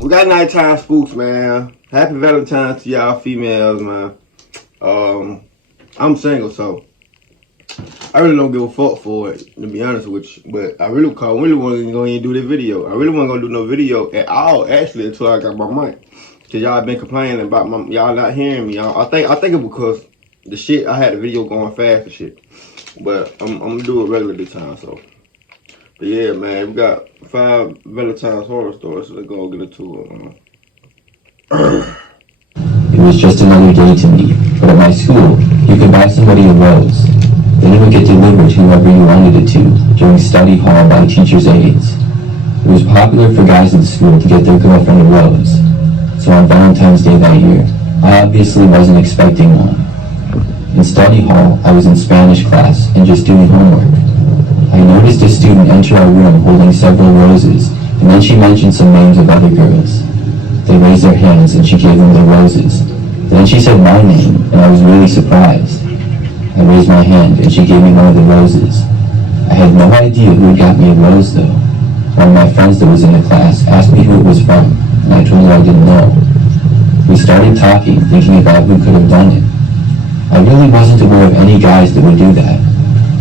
We got nighttime spooks, man. Happy Valentine to y'all females, man. I'm single, so I really don't give a fuck for it, to be honest with you. But I really want to go in and do this video. I really wasn't gonna do no video at all, actually, until I got my mic. Cause y'all been complaining about y'all not hearing me. I think it's because the shit I had the video going fast and shit. But I'm gonna do it regular this time, so. But yeah, man, we got 5 Valentine's horror stories, so let's go get into it, man. It was just another day to me, but at my school, you could buy somebody a rose. Then it would get delivered to whoever you wanted it to, during study hall by teachers' aides. It was popular for guys at the school to get their girlfriend a rose. So on Valentine's Day that year, I obviously wasn't expecting one. In study hall, I was in Spanish class and just doing homework. I noticed a student enter our room holding several roses, and then she mentioned some names of other girls. They raised their hands and she gave them the roses. Then she said my name, and I was really surprised. I raised my hand and she gave me one of the roses. I had no idea who had got me a rose though. One of my friends that was in the class asked me who it was from, and I told her I didn't know. We started talking, thinking about who could have done it. I really wasn't aware of any guys that would do that.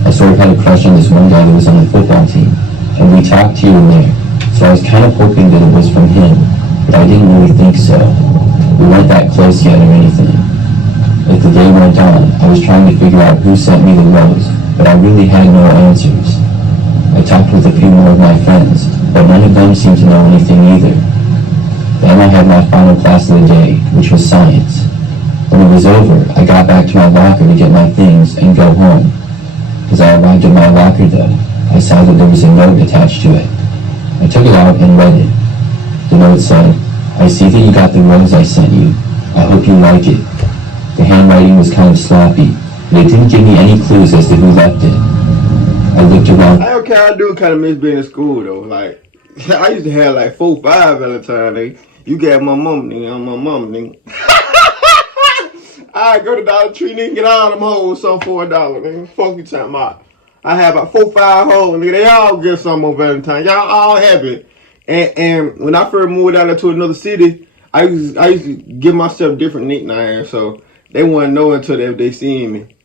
I sort of had a crush on this one guy that was on the football team, and we talked here and there, so I was kind of hoping that it was from him, but I didn't really think so. We weren't that close yet or anything. As the day went on, I was trying to figure out who sent me the rose, but I really had no answers. I talked with a few more of my friends, but none of them seemed to know anything either. Then I had my final class of the day, which was science. When it was over, I got back to my locker to get my things and go home. As I arrived at my locker though, I saw that there was a note attached to it. I took it out and read it. The note said, "I see that you got the rose I sent you. I hope you like it." The handwriting was kind of sloppy, and it didn't give me any clues as to who left it. I looked around. I do kind of miss being in school though. Like, I used to have like 4, 5 Valentine Day. You got my mom, nigga, I'm my mom, nigga. I go to Dollar Tree, nigga, get all them hoes, some for $1, nigga. Fuck you talking about. I have about 4, 5 hoes, nigga. They all get some on Valentine. Y'all all happy. And when I first moved out to another city, I used to give myself different nicknames, so they wouldn't know until they seen me.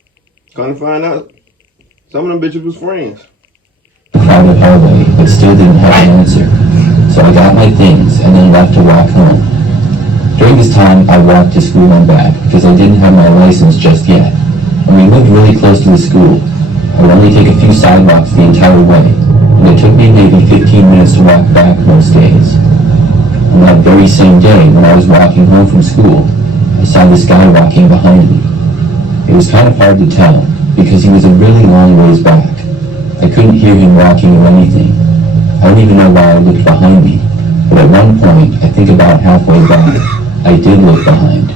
Come to find out, some of them bitches was friends. Crowded hallway, but still didn't have an answer. So I got my things and then left to walk home. During this time, I walked to school and back because I didn't have my license just yet. And we lived really close to the school. I would only take a few sidewalks the entire way, and it took me maybe 15 minutes to walk back most days. On that very same day, when I was walking home from school, I saw this guy walking behind me. It was kind of hard to tell because he was a really long ways back. I couldn't hear him walking or anything. I don't even know why I looked behind me, but at one point, I think about halfway back, I did look behind.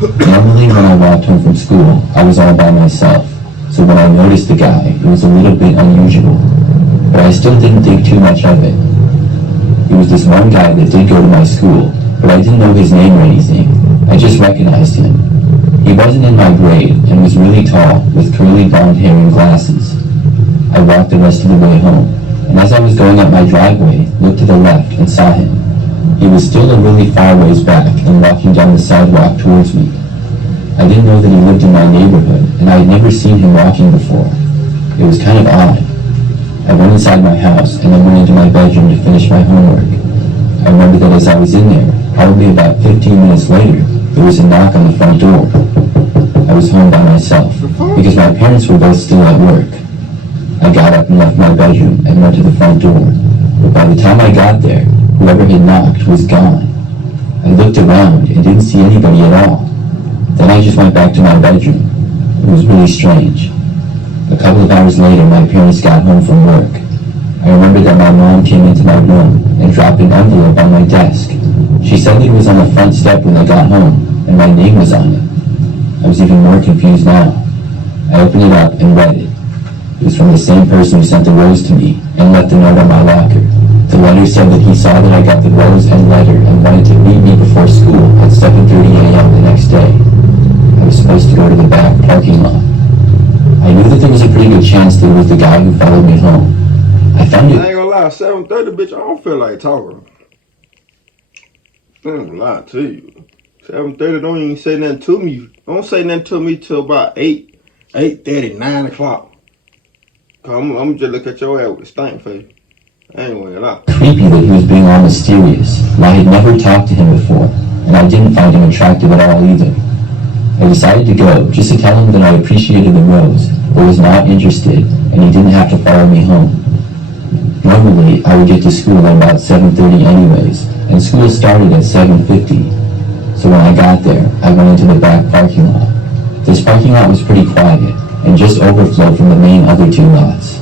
Normally when I walked home from school, I was all by myself, so when I noticed the guy, it was a little bit unusual, but I still didn't think too much of it. It was this one guy that did go to my school, but I didn't know his name or anything. I just recognized him. He wasn't in my grade and was really tall, with curly blonde hair and glasses. I walked the rest of the way home, and as I was going up my driveway, looked to the left and saw him. He was still a really far ways back and walking down the sidewalk towards me. I didn't know that he lived in my neighborhood, and I had never seen him walking before. It was kind of odd. I went inside my house and then went into my bedroom to finish my homework. I remember that as I was in there, probably about 15 minutes later, there was a knock on the front door. I was home by myself, because my parents were both still at work. I got up and left my bedroom and went to the front door, but by the time I got there, whoever had knocked was gone. I looked around and didn't see anybody at all. Then I just went back to my bedroom. It was really strange. A couple of hours later, my parents got home from work. I remember that my mom came into my room and dropped an envelope on my desk. She said that it was on the front step when I got home, and my name was on it. I was even more confused now. I opened it up and read it. It was from the same person who sent the rose to me and left the note on my locker. The letter said that he saw that I got the rose and letter and wanted to meet me before school at 7:30 a.m. the next day. I was supposed to go to the back parking lot. I knew that there was a pretty good chance that it was the guy who followed me home. I found it. I ain't gonna lie, 7:30, bitch, I don't feel like talking. I ain't gonna lie to you. 7:30, don't even say nothing to me. Don't say nothing to me till about 8:30, 9 o'clock. Cause I'm just look at your ass with a stank face. I ain't gonna lie. Creepy that he was being all mysterious, and I had never talked to him before, and I didn't find him attractive at all either. I decided to go, just to tell him that I appreciated the rose, but was not interested, and he didn't have to follow me home. Normally, I would get to school at about 7:30 anyways, and school started at 7:50. So when I got there, I went into the back parking lot. This parking lot was pretty quiet, and just overflowed from the main other two lots.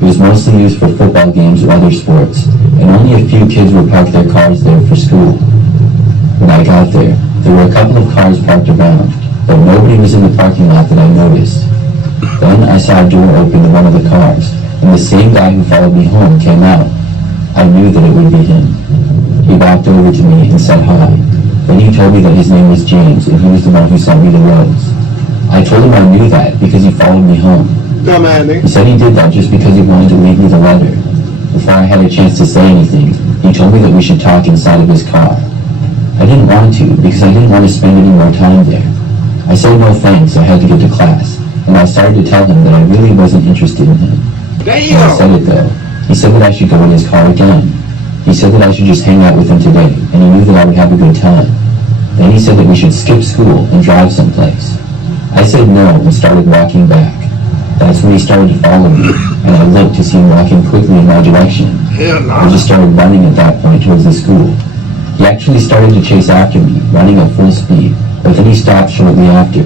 It was mostly used for football games or other sports, and only a few kids would park their cars there for school. When I got there were a couple of cars parked around, but nobody was in the parking lot that I noticed. Then I saw a door open to one of the cars, and the same guy who followed me home came out. I knew that it would be him. He walked over to me and said hi. Then he told me that his name was James, and he was the one who sent me the rose. I told him I knew that because he followed me home. He said he did that just because he wanted to leave me the letter. Before I had a chance to say anything, he told me that we should talk inside of his car. I didn't want to because I didn't want to spend any more time there. I said no thanks, I had to get to class, and I started to tell him that I really wasn't interested in him. When I said it though, he said that I should go in his car again. He said that I should just hang out with him today, and he knew that I would have a good time. Then he said that we should skip school and drive someplace. I said no and started walking back. That's when he started to follow me, and I looked to see him walking quickly in my direction. I just started running at that point towards the school. He actually started to chase after me, running at full speed, but then he stopped shortly after.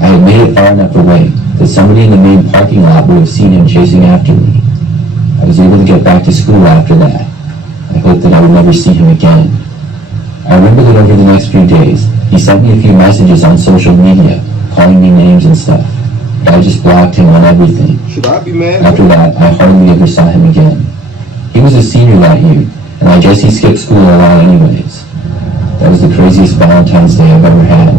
I had made it far enough away that somebody in the main parking lot would have seen him chasing after me. I was able to get back to school after that. I hoped that I would never see him again. I remember that over the next few days, he sent me a few messages on social media, calling me names and stuff. But I just blocked him on everything. Should I be mad? After that, I hardly ever saw him again. He was a senior that year, and I guess he skipped school a lot anyways. That was the craziest Valentine's Day I've ever had.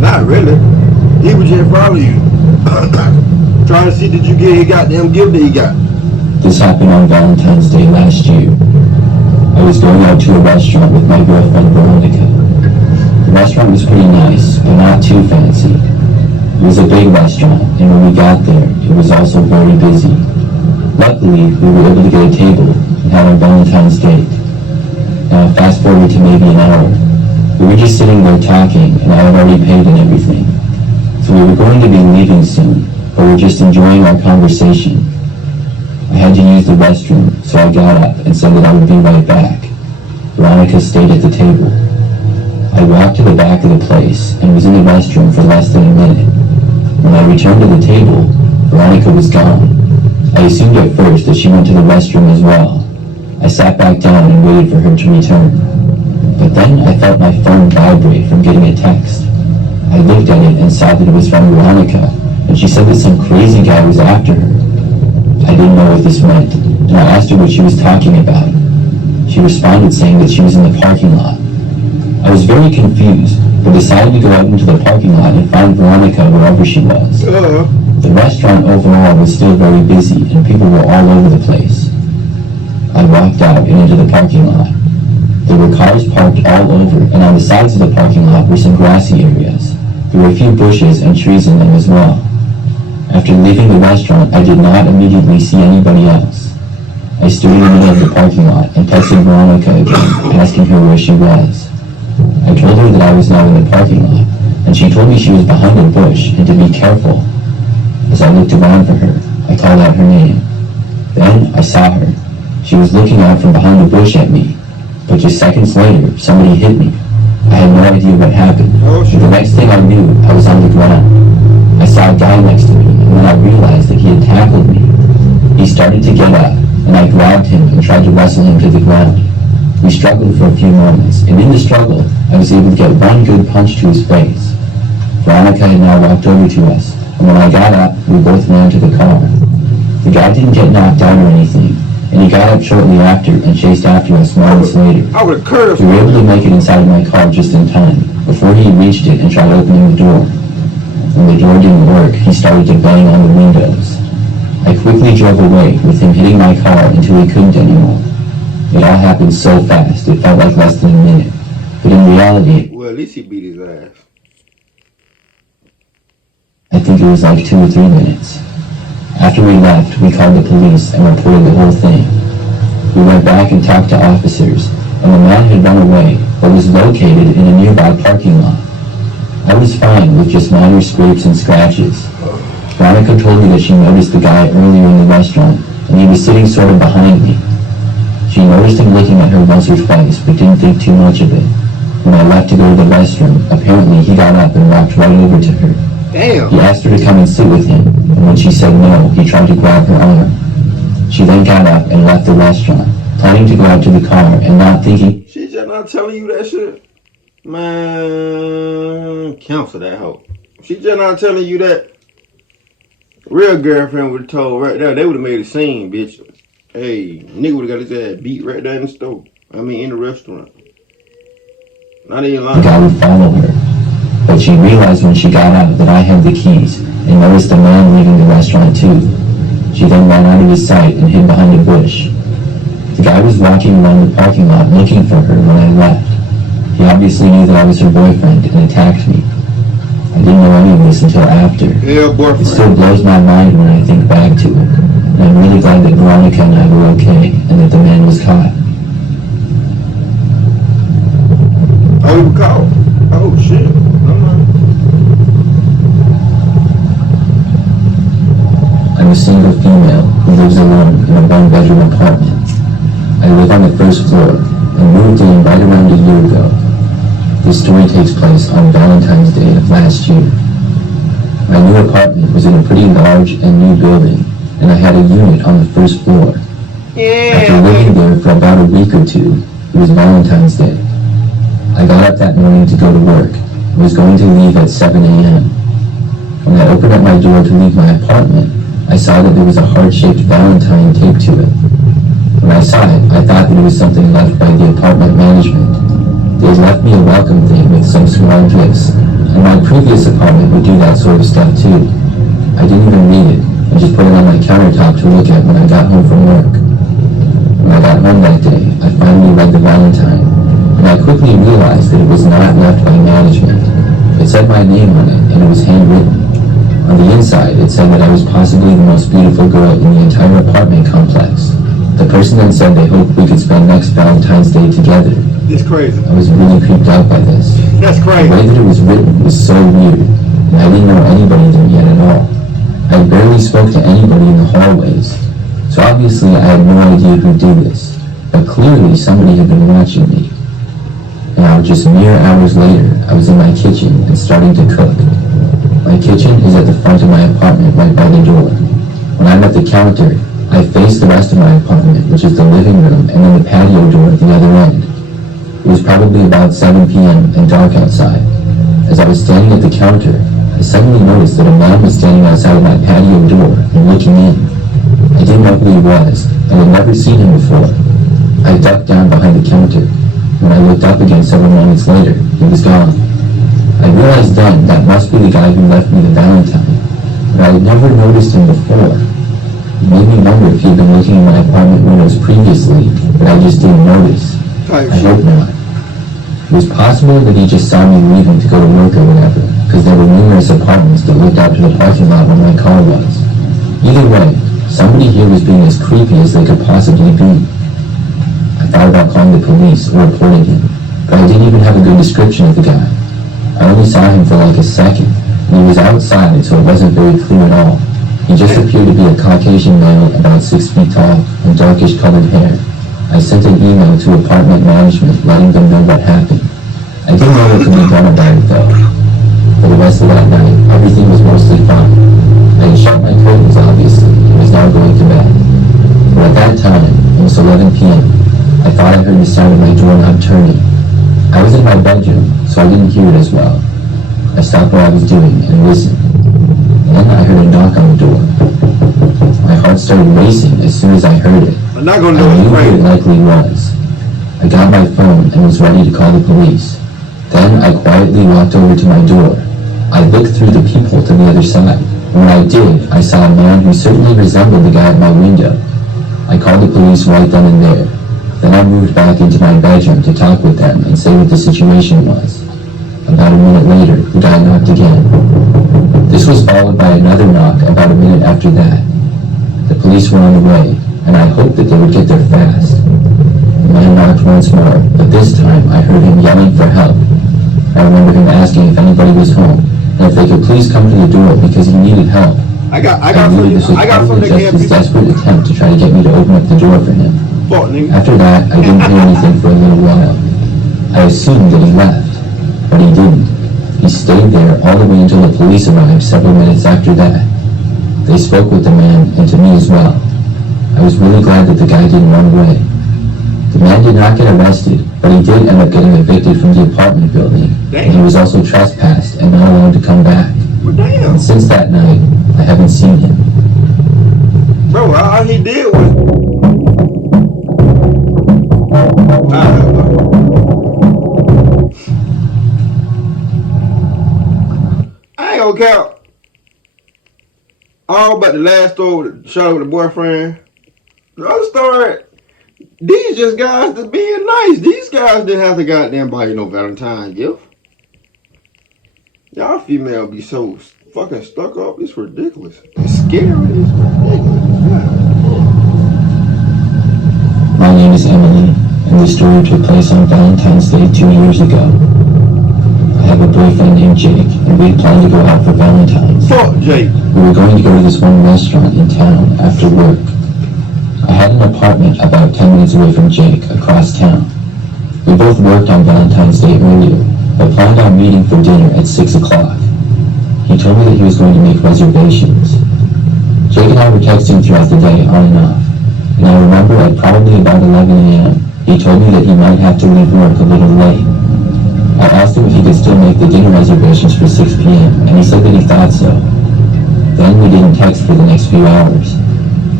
Not really. He was just following you. Trying to see did you get his goddamn gift that he got. This happened on Valentine's Day last year. I was going out to a restaurant with my girlfriend Veronica. The restaurant was pretty nice, but not too fancy. It was a big restaurant, and when we got there, it was also very busy. Luckily, we were able to get a table and had our Valentine's date. Now, fast forward to maybe an hour. We were just sitting there talking, and I had already paid and everything. So we were going to be leaving soon, but we were just enjoying our conversation. I had to use the restroom, so I got up and said that I would be right back. Veronica stayed at the table. I walked to the back of the place and was in the restroom for less than a minute. When I returned to the table, Veronica was gone. I assumed at first that she went to the restroom as well. I sat back down and waited for her to return. But then I felt my phone vibrate from getting a text. I looked at it and saw that it was from Veronica, and she said that some crazy guy was after her. I didn't know what this meant, and I asked her what she was talking about. She responded saying that she was in the parking lot. I was very confused, but decided to go out into the parking lot and find Veronica wherever she was. The restaurant overall was still very busy, and people were all over the place. I walked out and into the parking lot. There were cars parked all over, and on the sides of the parking lot were some grassy areas. There were a few bushes and trees in them as well. After leaving the restaurant, I did not immediately see anybody else. I stood in the middle of the parking lot and texted Veronica again, asking her where she was. I told her that I was now in the parking lot, and she told me she was behind a bush and to be careful. As I looked around for her, I called out her name. Then I saw her. She was looking out from behind the bush at me, but just seconds later, somebody hit me. I had no idea what happened, but the next thing I knew, I was on the ground. I saw a guy next to me, and then I realized that he had tackled me. He started to get up, and I grabbed him and tried to wrestle him to the ground. We struggled for a few moments, and in the struggle, I was able to get one good punch to his face. Veronica had now walked over to us, and when I got up, we both ran to the car. The guy didn't get knocked down or anything, and he got up shortly after and chased after us moments later. We were able to make it inside of my car just in time, before he reached it and tried opening the door. When the door didn't work, he started to bang on the windows. I quickly drove away, with him hitting my car until he couldn't anymore. It all happened so fast, it felt like less than a minute. But in reality, Well, at least he beat his ass. I think it was like 2 or 3 minutes. After we left, we called the police and reported the whole thing. We went back and talked to officers, and the man had run away, but was located in a nearby parking lot. I was fine with just minor scrapes and scratches. Veronica told me that she noticed the guy earlier in the restaurant, and he was sitting sort of behind me. She noticed him looking at her once or twice, but didn't think too much of it. When I left to go to the restroom, apparently he got up and walked right over to her. Damn. He asked her to come and sit with him, and when she said no, he tried to grab her arm. She then got up and left the restaurant, planning to go out to the car and not thinking. She just not telling you that shit? Man, cancel that hoe. She just not telling you that. Real girlfriend would have told right there. They would have made a scene, bitch. Hey, nigga would have got his ass beat right there in the store. I mean, in the restaurant. Not even lying. The guy would follow her, but she realized when she got out that I had the keys and noticed a man leaving the restaurant too. She then ran out of his sight and hid behind a bush. The guy was walking around the parking lot looking for her when I left. He obviously knew that I was her boyfriend and attacked me. I didn't know any of this until after. Yeah, boyfriend. It still blows my mind when I think back to it. And I'm really glad that Veronica and I were okay and that the man was caught. Oh, you were caught? Oh, shit. Never mind. I'm a single female who lives alone in a one-bedroom apartment. I live on the first floor and moved in right around a year ago. This story takes place on Valentine's Day of last year. My new apartment was in a pretty large and new building, and I had a unit on the first floor. After living there for about a week or two, it was Valentine's Day. I got up that morning to go to work and was going to leave at 7 a.m. When I opened up my door to leave my apartment, I saw that there was a heart-shaped Valentine taped to it. When I saw it, I thought that it was something left by the apartment management. They had left me a welcome thing with some small gifts, and my previous apartment would do that sort of stuff too. I didn't even read it, and just put it on my countertop to look at when I got home from work. When I got home that day, I finally read the Valentine, and I quickly realized that it was not left by management. It said my name on it, and it was handwritten. On the inside, it said that I was possibly the most beautiful girl in the entire apartment complex. The person then said they hoped we could spend next Valentine's Day together. It's crazy. I was really creeped out by this. That's The crazy. way that it was written was so weird, and I didn't know anybody there yet at all. I barely spoke to anybody in the hallways, so obviously I had no idea who did this. But clearly somebody had been watching me. Now, just mere hours later, I was in my kitchen and starting to cook. My kitchen is at the front of my apartment, right by the door. When I'm at the counter, I face the rest of my apartment, which is the living room, and then the patio door at the other end. It was probably about 7 p.m. and dark outside. As I was standing at the counter, I suddenly noticed that a man was standing outside of my patio door and looking in. I didn't know who he was, and had never seen him before. I ducked down behind the counter. When I looked up again several moments later, he was gone. I realized then that must be the guy who left me the Valentine, but I had never noticed him before. It made me wonder if he had been looking in my apartment windows previously, but I just didn't notice. Type I hope shit. not. It was possible that he just saw me leaving to go to work or whatever, because there were numerous apartments that looked out to the parking lot where my car was. Either way, somebody here was being as creepy as they could possibly be. I thought about calling the police or reporting him, but I didn't even have a good description of the guy. I only saw him for like a second, and he was outside, so it wasn't very clear at all. He just appeared to be a Caucasian male, about 6 feet tall, and darkish colored hair. I sent an email to apartment management letting them know what happened. I didn't know what could be done about it though. For the rest of that night, everything was mostly fine. I had shut my curtains obviously, and was now going to bed. But at that time, it was 11 p.m., I thought I heard the sound of my doorknob turning. I was in my bedroom, so I didn't hear it as well. I stopped what I was doing and listened. Then I heard a knock on the door. My heart started racing as soon as I heard it. I'm not gonna I know knew it's who it crazy. likely was. I got my phone and was ready to call the police. Then I quietly walked over to my door. I looked through the peephole to the other side. And when I did, I saw a man who certainly resembled the guy at my window. I called the police right then and there. Then I moved back into my bedroom to talk with them and say what the situation was. About a minute later, the guy knocked again. This was followed by another knock about a minute after that. The police were on the way, and I hoped that they would get there fast. The man knocked once more, but this time I heard him yelling for help. I remember him asking if anybody was home, and if they could please come to the door because he needed help. I got from his desperate attempt to try to get me to open up the door for him. After that, I didn't hear anything for a little while. I assumed that he left, but he didn't. He stayed there all the way until the police arrived several minutes after that. They spoke with the man and to me as well. I was really glad that the guy didn't run away. The man did not get arrested, but he did end up getting evicted from the apartment building, and he was also trespassed and not allowed to come back. And since that night, I haven't seen him. Bro, all he did was... I ain't gonna count. All but the last story with the show with the boyfriend. The other story, these just guys just being nice. These guys didn't have to goddamn buy you no Valentine gift. Y'all female be so fucking stuck up. It's ridiculous. It's scary. It's ridiculous. My name is Emily, and this story took place on Valentine's Day 2 years ago. I have a boyfriend named Jake, and we had planned to go out for Valentine's. Fuck Jake. We were going to go to this one restaurant in town after work. I had an apartment about 10 minutes away from Jake, across town. We both worked on Valentine's Day earlier, but planned on meeting for dinner at 6 o'clock. He told me that he was going to make reservations. Jake and I were texting throughout the day on and off, and I remember at probably about 11 a.m., he told me that he might have to leave work a little late. I asked him if he could still make the dinner reservations for 6 p.m., and he said that he thought so. Then we didn't text for the next few hours.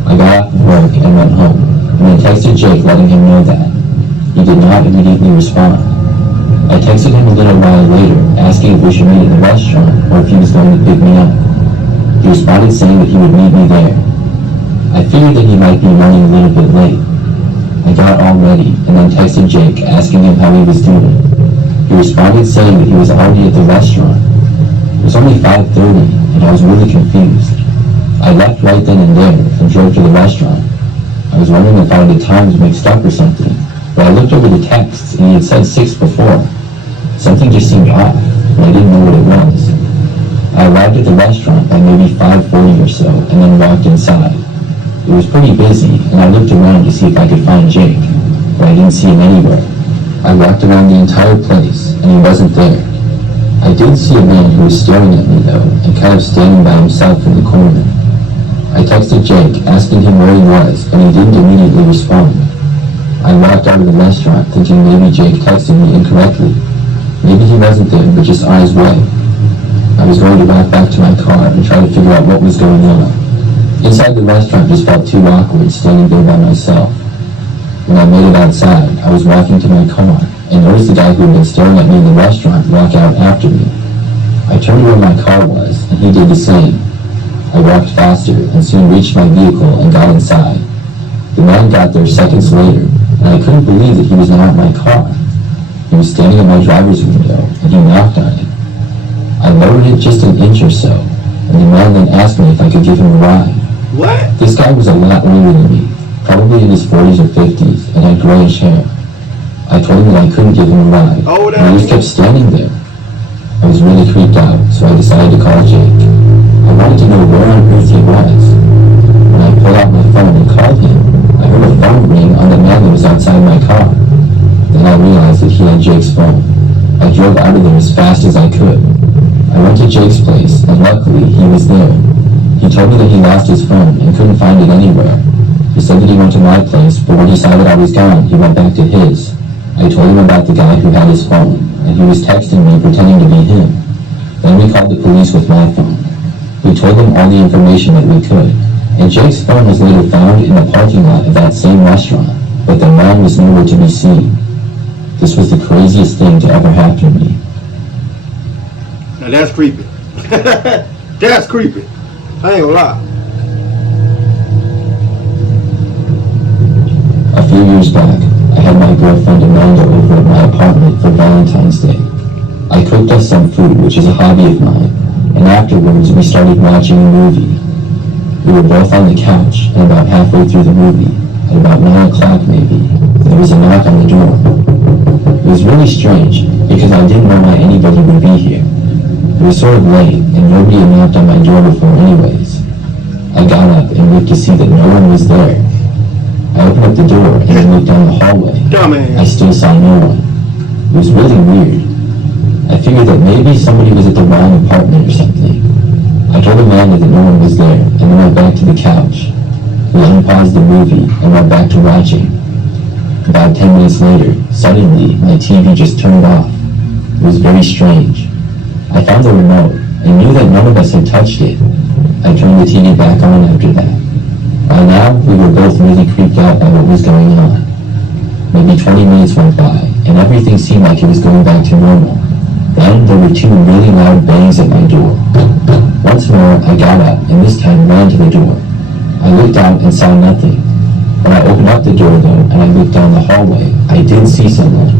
I got off of work and went home, and then texted Jake letting him know that. He did not immediately respond. I texted him a little while later, asking if we should meet at the restaurant, or if he was going to pick me up. He responded saying that he would meet me there. I figured that he might be running a little bit late. I got all ready, and then texted Jake, asking him how he was doing. He responded saying that he was already at the restaurant. It was only 5:30, and I was really confused. I left right then and there, and drove to the restaurant. I was wondering if I had the times mixed up or something, but I looked over the texts, and he had said 6 before. Something just seemed off, and I didn't know what it was. I arrived at the restaurant by maybe 5:40 or so, and then walked inside. It was pretty busy, and I looked around to see if I could find Jake, but I didn't see him anywhere. I walked around the entire place, and he wasn't there. I did see a man who was staring at me, though, and kind of standing by himself in the corner. I texted Jake, asking him where he was, and he didn't immediately respond. I walked out of the restaurant, thinking maybe Jake texted me incorrectly. Maybe he wasn't there, but just on his way. I was going to walk back to my car and try to figure out what was going on. Inside the restaurant just felt too awkward, standing there by myself. When I made it outside, I was walking to my car, and noticed the guy who had been staring at me in the restaurant walk out after me. I turned to where my car was, and he did the same. I walked faster, and soon reached my vehicle and got inside. The man got there seconds later, and I couldn't believe that he was not at my car. He was standing at my driver's window, and he knocked on it. I lowered it just an inch or so, and the man then asked me if I could give him a ride. What? This guy was a lot older than me, probably in his 40s or 50s, and had grayish hair. I told him that I couldn't give him a ride, and he just kept standing there. I was really creeped out, so I decided to call Jake. I wanted to know where on earth he was. When I pulled out my phone and called him, I heard a phone ring on the man that was outside my car. Then I realized that he had Jake's phone. I drove out of there as fast as I could. I went to Jake's place, and luckily, he was there. He told me that he lost his phone and couldn't find it anywhere. He said that he went to my place, but when he saw that I was gone, he went back to his. I told him about the guy who had his phone, and he was texting me pretending to be him. Then we called the police with my phone. We told them all the information that we could, and Jake's phone was later found in the parking lot of that same restaurant, but the man was nowhere to be seen. This was the craziest thing to ever happen to me. Now that's creepy. That's creepy. I ain't gonna lie. A few years back, I had my girlfriend Amanda over at my apartment for Valentine's Day. I cooked us some food, which is a hobby of mine, and afterwards we started watching a movie. We were both on the couch, and about halfway through the movie, at about 9 o'clock maybe, there was a knock on the door. It was really strange, because I didn't know why anybody would be here. It was sort of late, and nobody had knocked on my door before anyways. I got up and looked to see that no one was there. I opened up the door and I looked down the hallway. I still saw no one. It was really weird. I figured that maybe somebody was at the wrong apartment or something. I told Amanda that no one was there, and then went back to the couch. We unpaused the movie and went back to watching. About 10 minutes later, suddenly, my TV just turned off. It was very strange. I found the remote and knew that none of us had touched it. I turned the TV back on after that. By now, we were both really creeped out by what was going on. Maybe 20 minutes went by, and everything seemed like it was going back to normal. Then, there were 2 really loud bangs at my door. Once more, I got up, and this time ran to the door. I looked out and saw nothing. When I opened up the door, though, and I looked down the hallway, I did see someone.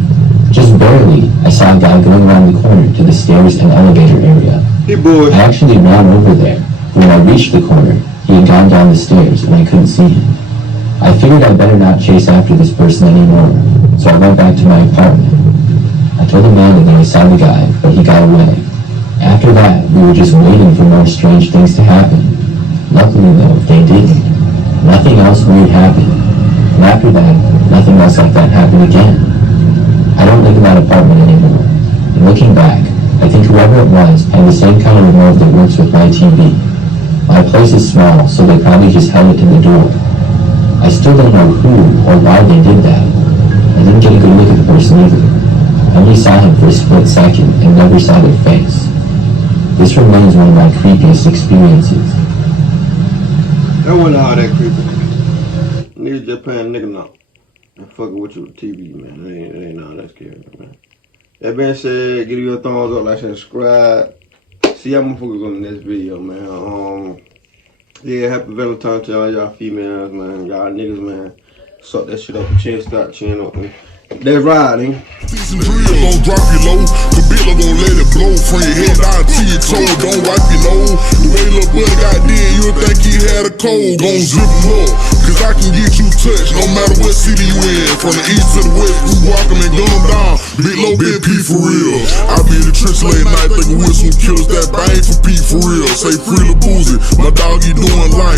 Just barely, I saw a guy going around the corner to the stairs and elevator area. Hey, boy. I actually ran over there. When I reached the corner, he had gone down the stairs, and I couldn't see him. I figured I'd better not chase after this person anymore, so I went back to my apartment. I told Amanda that I saw the guy, but he got away. After that, we were just waiting for more strange things to happen. Luckily, though, they didn't. Nothing else weird happened. And after that, nothing else like that happened again. I don't live in that apartment anymore. And looking back, I think whoever it was had the same kind of remote that works with my TV. My place is small, so they probably just held it to the door. I still don't know who or why they did that. I didn't get a good look at the person either. I only saw him for a split second and never saw their face. This remains one of my creepiest experiences. That wasn't all that creepy. Niggas just playing nigga now. And fucking with your TV, man. It ain't all that scary, man. That being said, give you a thumbs up, like, and subscribe. See y'all motherfuckers on the next video, man. Yeah, happy Valentine to all y'all females, man. Y'all niggas, man. Suck that shit up, chin stop, chin up, man. That's right, ain't Season 3 gon' drop you low. The bill gon' let it blow. From your head down to your toe, don't wipe your nose. The way lil' buddy got there, you'll think he had a cold. Gon' zip him up, cause I can get you touched no matter what city you in. From the east to the west, we walk 'em and gun 'em down. Big low, big P for real. I be in the trench late night thinking with some killers that bang for P for real. Say free the boozy, my dog he doing life.